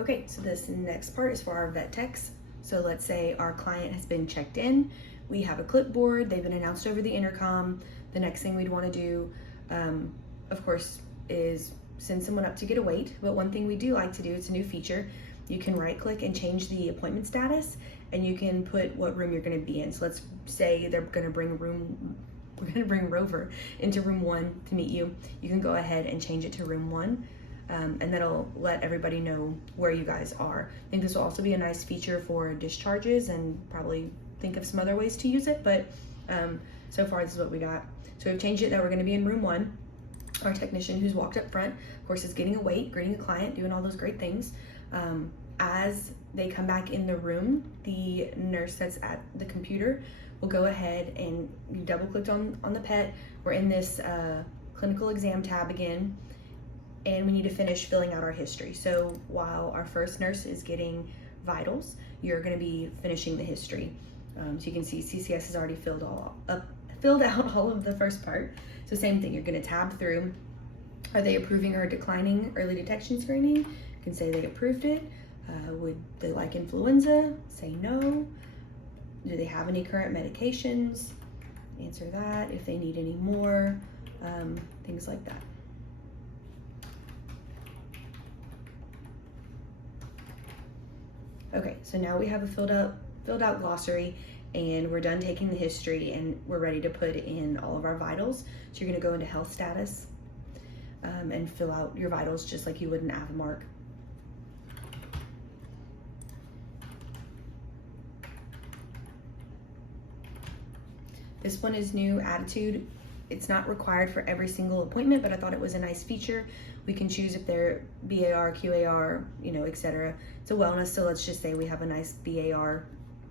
Okay, so this next part is for our vet techs. So let's say our client has been checked in, we have a clipboard, they've been announced over the intercom. The next thing we'd want to do, of course, is send someone up to get a weight. But one thing we do like to do, it's a new feature, you can right click and change the appointment status, and you can put what room you're going to be in. So let's say we're going to bring Rover into room 1 to meet you. You can go ahead and change it to room 1. And that'll let everybody know where you guys are. I think this will also be a nice feature for discharges, and probably think of some other ways to use it, but so far this is what we got. So we've changed it that we're gonna be in room 1. Our technician who's walked up front, of course, is getting a weight, greeting a client, doing all those great things. As they come back in the room, the nurse that's at the computer will go ahead, and you double clicked on the pet. We're in this clinical exam tab again, and we need to finish filling out our history. So while our first nurse is getting vitals, you're going to be finishing the history. So you can see CCS has already filled out all of the first part. So same thing, you're going to tab through. Are they approving or declining early detection screening? You can say they approved it. Would they like influenza? Say no. Do they have any current medications? Answer that. If they need any more, things like that. Okay, so now we have a filled out glossary, and we're done taking the history, and we're ready to put in all of our vitals. So you're gonna go into health status and fill out your vitals just like you would in AVImark. This one is new, attitude. It's not required for every single appointment, but I thought it was a nice feature. We can choose if they're BAR, QAR, etc. It's a wellness, so let's just say we have a nice BAR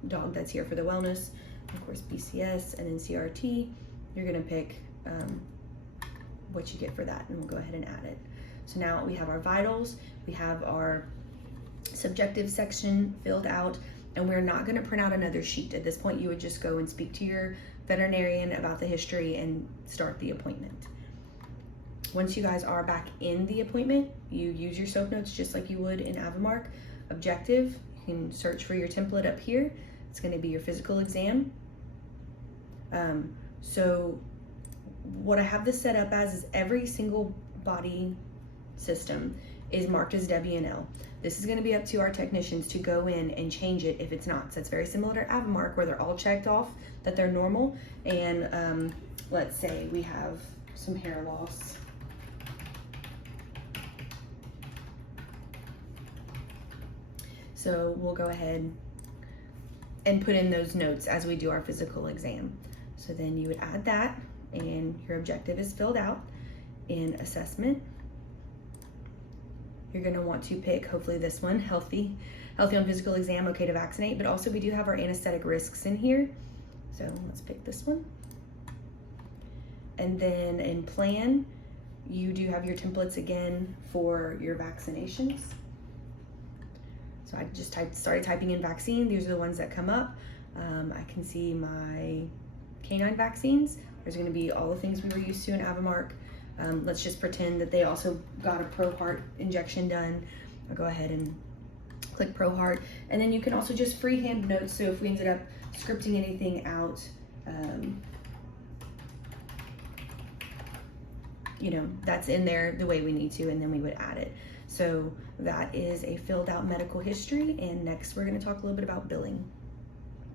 dog that's here for the wellness. Of course, BCS and then CRT. You're gonna pick what you get for that, and we'll go ahead and add it. So now we have our vitals, we have our subjective section filled out, and we're not gonna print out another sheet. At this point, you would just go and speak to your veterinarian about the history and start the appointment. Once you guys are back in the appointment, you use your soap notes just like you would in AVImark. Objective, you can search for your template up here. It's going to be your physical exam. So what I have this set up as is every single body system is marked as W&L. This is going to be up to our technicians to go in and change it if it's not. So it's very similar to AVImark, where they're all checked off that they're normal. And let's say we have some hair loss. So we'll go ahead and put in those notes as we do our physical exam. So then you would add that, and your objective is filled out. In assessment, you're going to want to pick, hopefully this one, healthy on physical exam, okay to vaccinate, but also we do have our anesthetic risks in here. So let's pick this one. And then in plan, you do have your templates again for your vaccinations. So I just started typing in vaccine. These are the ones that come up. I can see my canine vaccines. There's going to be all the things we were used to in AVImark. Let's just pretend that they also got a ProHeart injection done. I'll go ahead and click ProHeart. And then you can also just freehand notes. So if we ended up scripting anything out, that's in there the way we need to, and then we would add it. So that is a filled out medical history. And next we're going to talk a little bit about billing.